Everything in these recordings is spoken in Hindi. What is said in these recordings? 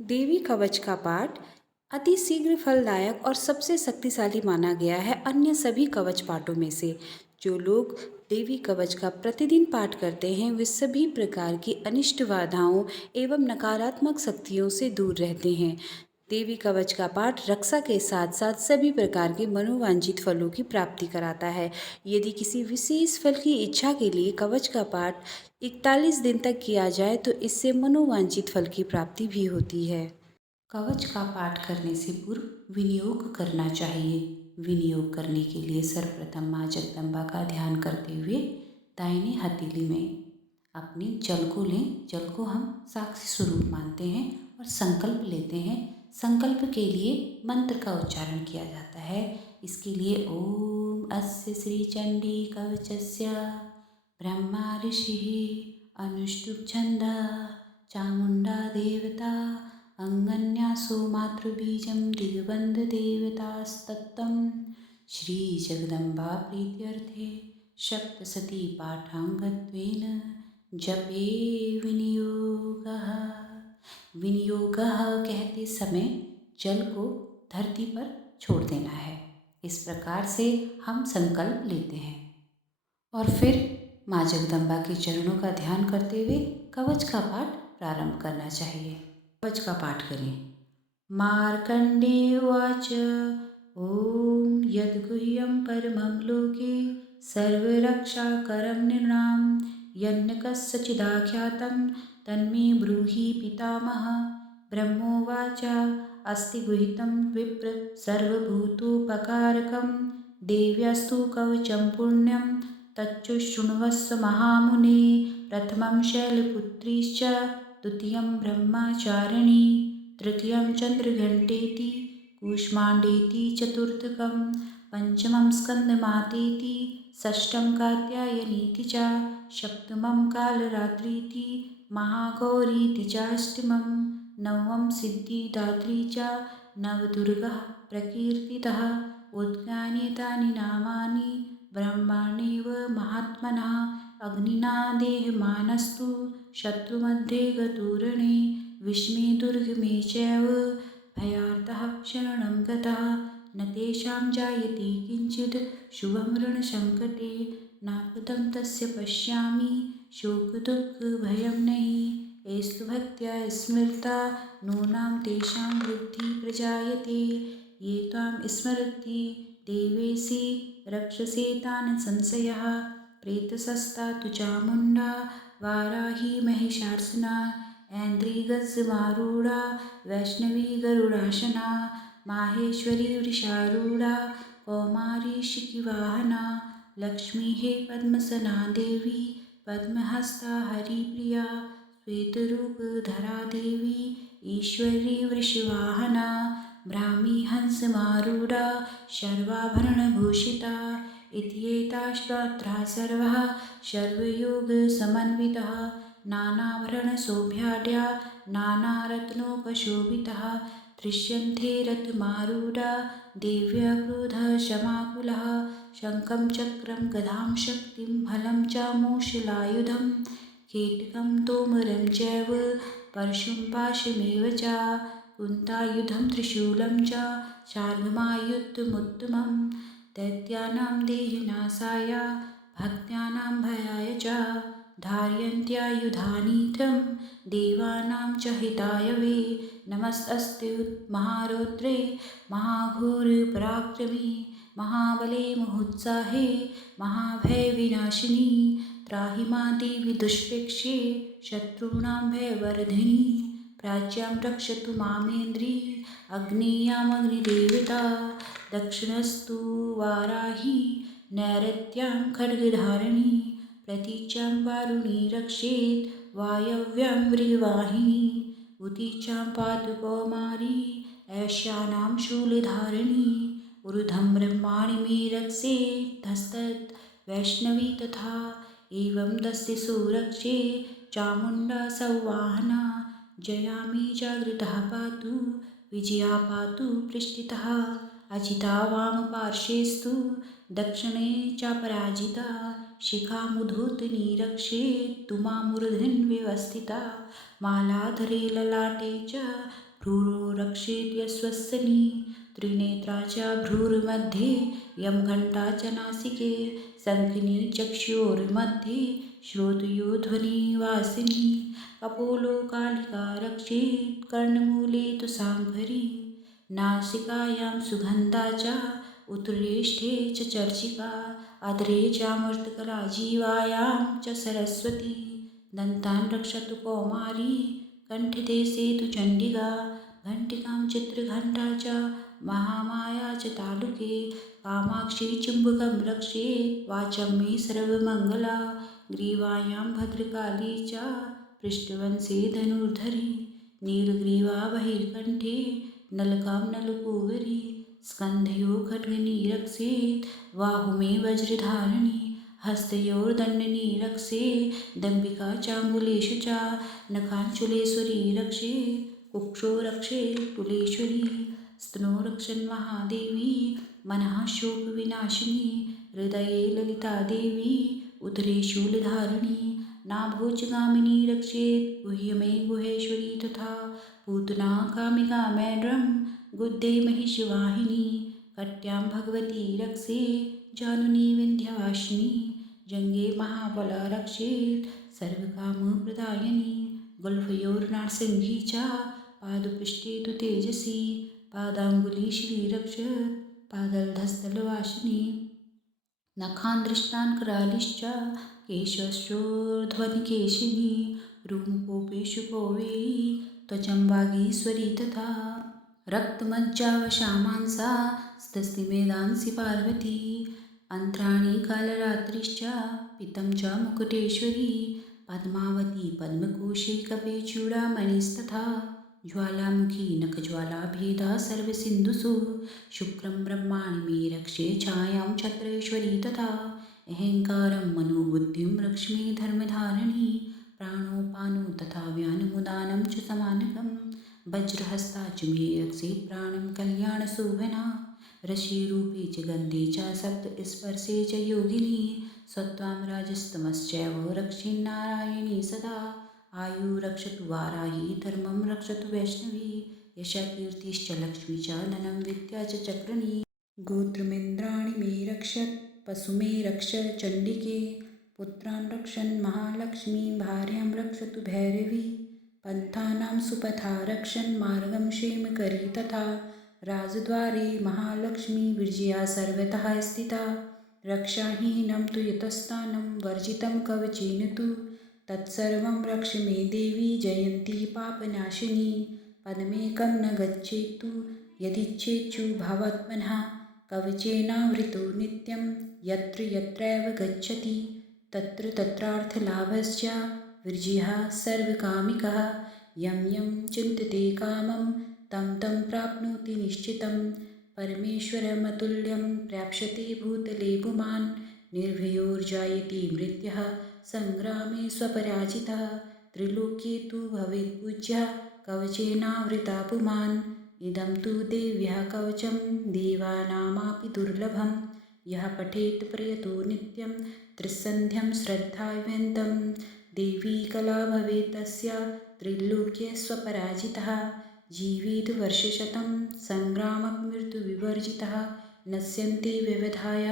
देवी कवच का पाठ अति शीघ्र फलदायक और सबसे शक्तिशाली माना गया है अन्य सभी कवच पाठों में से। जो लोग देवी कवच का प्रतिदिन पाठ करते हैं वे सभी प्रकार की अनिष्ट बाधाओं एवं नकारात्मक शक्तियों से दूर रहते हैं। देवी कवच का पाठ रक्षा के साथ साथ सभी प्रकार के मनोवांछित फलों की प्राप्ति कराता है। यदि किसी विशेष फल की इच्छा के लिए कवच का पाठ 41 दिन तक किया जाए तो इससे मनोवांछित फल की प्राप्ति भी होती है। कवच का पाठ करने से पूर्व विनियोग करना चाहिए। विनियोग करने के लिए सर्वप्रथम माँ जगदम्बा का ध्यान करते हुए दाहिने हथेली में अपने जल को लें। जल को हम साक्षी स्वरूप मानते हैं और संकल्प लेते हैं। संकल्प के लिए मंत्र का उच्चारण किया जाता है। इसके लिए ओम अस्य श्री चंडी कवचस्य ब्रह्मा ऋषिः अनुष्टुप् छन्दः चामुण्डा देवता अंगन्यासो मातृबीजं दिग्बन्धदेवतास्तत्तं श्रीजगदम्बा प्रीत्यर्थे सप्तशती पाठाङ्गत्वेन जपे विनियोगः। विनियोगः कहते समय जल को धरती पर छोड़ देना है। इस प्रकार से हम संकल्प लेते हैं और फिर माँ जगदम्बा के चरणों का ध्यान करते हुए कवच का पाठ प्रारंभ करना चाहिए। कवच का पाठ करें। मार्कण्डेय उवाच ॐ यद्गुह्यं परमं लोके सर्वरक्षाकरं नृणां यन्न कस्यचिदाख्यातं तन्मे ब्रूहि पितामह। ब्रह्मोवाच अस्ति गुहितं विप्र सर्वभूतोपकारकं देव्यस्तु कवचं पुण्यं तच्चुशृण्वस्व महामुने। प्रथमं शैलपुत्रीश्च द्वितीयं ब्रह्मचारिणी तृतीयं चन्द्रघण्टेति कूष्माण्डेति चतुर्थकं पंचमं स्कन्दमातेति षष्ठं कात्यायनीति च सप्तमं कालरात्रीति महागौरीति चाष्टमं नवमं सिद्धिदात्री च नवदुर्गः प्रकीर्तितः। उद्गान्येतानि नामानि ब्रह्मणैव महात्मनः अग्निना देहमानस्तु शत्रुमध्ये गतोरणे विस्मे दुर्गमे चैव भयार्तः शरणं गतः न तेषां जायते किंचित् शुभं ऋणसङ्कटे नापदं तस्य पश्यामि शोकदुःखभयं नहि। एस्तु भक्त्या स्मृता नूनां तेषां वृद्धिः प्रजायते ये त्वां स्मरन्ति देवेशि रक्षसे तान् संशयः। प्रेतसस्ता तु चामुण्डा वाराही महिषासुना ऐन्द्रियगजमारूढा वैष्णवी गरुडासना माहेश्वरी वृषारूढा कौमारी शिखिवाहना लक्ष्मीः पद्मसना देवी पद्महस्ता हरिप्रिया श्वेतरूपधरा देवी ईश्वरी वृषवाहना ब्राह्मी हंसमारूढा सर्वाभरणभूषिता इत्येतास्तोत्राः सर्वः सर्वयोगसमन्वितः नानाभरणशोभाढ्या नानारत्नोपशोभितः दृश्यन्ते रथमारूढा दिव्या क्रोधशमाकुलः शङ्खं चक्रं गदां शक्तिं फलं च मूषलायुधं कीटकं तोमरं चैव परशुं पाशमेव च कुन्तायुधं त्रिशूलं च शार्ङ्गमायुधमुत्तमं दैत्यानां देहनाशाय भक्तानां भयाय च धारयन्त्यायुधानीतं देवानां च हिताय वे। नमस्तस्ते महारौद्रे महाघोरपराक्रमे महाबले महोत्साहे महाभयविनाशिनी त्राहि मां देवी दुष्प्रेक्षे शत्रूणां भयवर्धिनी। प्राच्यां रक्षतु मामेन्द्री अग्नेयामग्निदेवता दक्षिणस्तु वाराही नैऋत्यां खड्गधारिणी प्रतीच्यां वारुणी रक्षेत् वायव्यां मृगवाहिनी उदीच्यां पातु कौमारी ऐशानां शूलधारिणी ऊर्ध्वं ब्रह्माणि मे रक्षेत् धस्तत् वैष्णवी तथा एवं दशदिशो रक्षेत् चामुण्डा सौवाहना जया मे जागृता पातु विजया पातु पृष्ठतः अजिता वामपार्श्वेस्तु दक्षिणे चापराजिता शिखामुद्धूतनी रक्षेत् तु मामूर्ध्नि व्यवस्थिता मालाधरे ललाटे च भ्रूरो रक्षेत् यशस्विनी त्रिनेत्रा च भ्रूर्मध्ये यं घण्टा च नासिके शङ्खिनी चक्षुर्मध्ये श्रोतयोध्वनिवासिनी कपोलो कालिका रक्षेत् कर्णमूले तु सांभरी नासिकायां सुगन्धा च उत्तरेष्ठे च चर्चिका अधरे चामृतकला जीवायां च सरस्वती दन्तान् रक्षतु कौमारी कण्ठदेशे तु चण्डिका घण्टिकां चित्रघण्टा च महामाया च तालुके कामाक्षी चुम्बकं रक्षेत् वाचं मे सर्वमङ्गला ग्रीवायां भद्रकाली च पृष्ठवंशे धनुर्धरी नीलग्रीवा बहिर्कण्ठे नलकां नलकुवरी स्कन्धयो खड्गनी रक्षेत् बाहु मे वज्रधारिणी हस्तयोर्दण्डनी रक्षेत् दम्बिका चाङ्गुलेषु च नखाञ्चुलेश्वरी रक्षेत् कुक्षो रक्षेत् कुलेश्वरी स्तनो रक्षन् महादेवी मनः शोकविनाशिनी हृदये ललिता देवी उदरे शूलधारिणी नाभोजगामिनी रक्षेत् गुह्यमे गुहेश्वरी तथा पूतना कामिका मैड्रं गुद्दे महिषवाहिनी कट्यां भगवती रक्षेत् जानुनी विन्ध्यवासिनी जङ्गे महाबला रक्षेत् सर्वकामप्रदायिनी गुल्फयोर्नारसिंही च पादपृष्ठे तु तेजसी पादाङ्गुली श्रीरक्षत् पादलधस्तलवासिनी नखान् दृष्टान् करालिश्च केशश्चोर्ध्वनिकेशिनी रूमकोपेषु कोवेयी त्वचं वागीश्वरी तथा रक्तमज्जावशामांसा स्तस्ति मेदांसि पार्वती अन्त्राणि कालरात्रिश्च पितं च मुकुटेश्वरी पद्मावती पद्मकोशे कपे चूडामणिस्तथा ज्वालामुखी नखज्वालाभेदा सर्वसिन्धुषु शुक्रं ब्रह्माणि मे रक्षे छायां छत्रेश्वरी तथा अहङ्कारं मनोबुद्धिं रक्ष्मे धर्मधारिणी प्राणोपानो तथा व्यानमुदानं च समानकं वज्रहस्ता च मे रक्षे प्राणं कल्याणशोभना रशिरूपे च गन्धे च सप्तस्पर्शे च योगिनी सत्त्वां राजस्तमश्चैव रक्षेन्नारायणी सदा आयु रक्षतु वाराही धर्मं रक्षतु वैष्णवी यशकीर्तिश्च लक्ष्मी च धनं विद्या च चक्रणी गोत्रमिन्द्राणि मे रक्षत् पशु मे रक्षत चण्डिके पुत्रान् रक्षन् महालक्ष्मी भार्यां रक्षतु भैरवी पन्थानां सुपथा रक्षन् मार्गं क्षेमकरी तथा राजद्वारे महालक्ष्मी विजया सर्वतः स्थिता रक्षाहीनं तु यतस्थानं वर्जितं कवचेन तु तत्सर्वं रक्ष मे देवी जयन्ती पापनाशिनी पदमेकं न गच्छेत्तु यदिच्छेच्छु भावात्मनः कवचेनावृतो नित्यं यत्र यत्रैव गच्छति तत्र तत्रार्थलाभश्च विर्जिः सर्वकामिकः यं यं चिन्तते कामं तं तं प्राप्नोति निश्चितं परमेश्वरमतुल्यं प्राप्स्यते भूतले पुमान् निर्भयोर्जायते मृत्यः सङ्ग्रामे स्वपराजितः त्रिलोके तु भवेत् पूज्यः कवचेनावृता पुमान् इदं तु देव्यः कवचं देवानामापि दुर्लभं यः पठेत् प्रयतो नित्यं त्रिसन्ध्यं श्रद्धावन्तं देवी कला भवेत् तस्य त्रिलोक्ये स्वपराजितः जीवेत् वर्षशतं सङ्ग्राममृत्युविवर्जितः नश्यन्ति विविधाय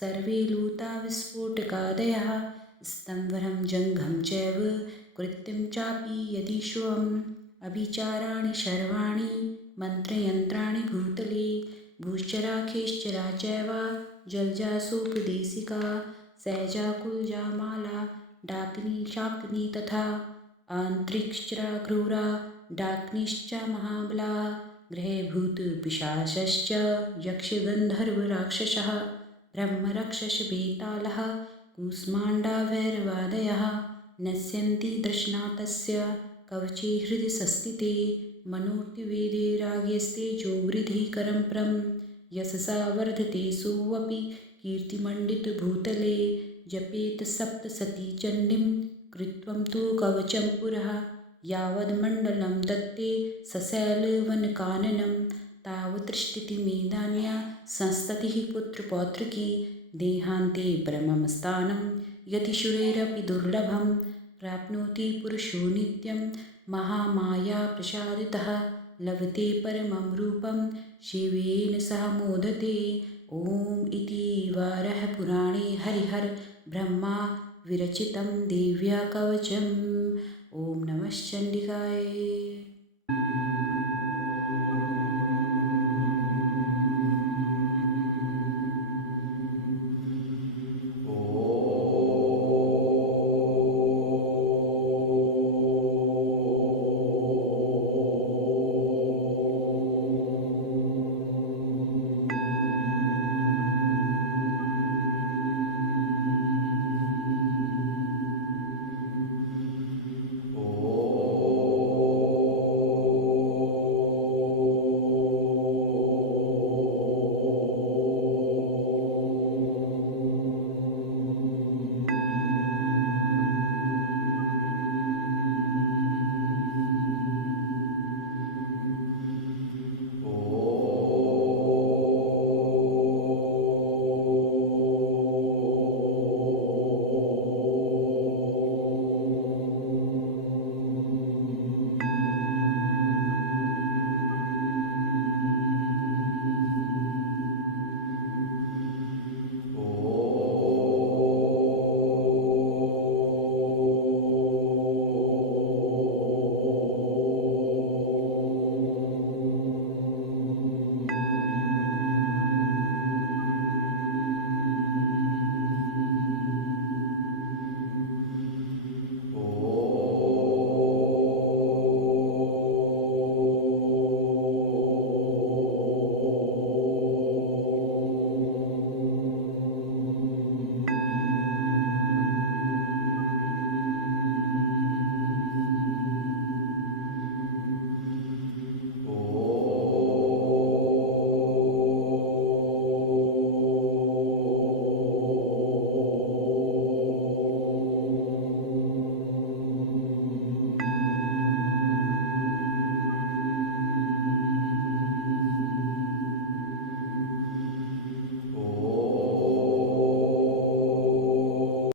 सर्वे लूता विस्फोटकादयः स्तंभरं जङ्घं चैव कृत्यं चापि यदीश्वम् अभिचाराणि सर्वाणि मन्त्रयन्त्राणि भूतले भूश्चराखेश्चरा चैव जलजासोपदेशिका सैजाकुलजा माला डाकिनी शाकिनी तथा आन्तरिक्षरा क्रूरा डाकिनीश्च महाबला ग्रहभूतपिशाचश्च यक्षगन्धर्वराक्षसः ब्रह्मरक्षसवेतालः कूष्माण्डाभैरवादयः नश्यन्ति तृष्णा तस्य कवचे हृदि संस्थिते मनोर्तिवेदे रागेस्तेजो वृद्धिकरं प्रं यशसा वर्धते सोऽपि कीर्तिमण्डितभूतले जपेत सप्तसती चण्डीं कृत्वं तु कवचं पुरः यावन्मण्डलं दत्ते सशैलवनकाननं तावत्तिष्ठतिमेधान्या संस्ततिः पुत्रपौत्रकी देहान्ते परमं स्थानं यतिशूरैरपि दुर्लभं प्राप्नोति पुरुषो नित्यं महामायाप्रसादितः लभते परमं रूपं शिवेन सह मोदते। ॐ इति वाराहपुराणे हरिहर ब्रह्मा विरचितं देव्या कवचम्। ॐ नमः चण्डिकाय।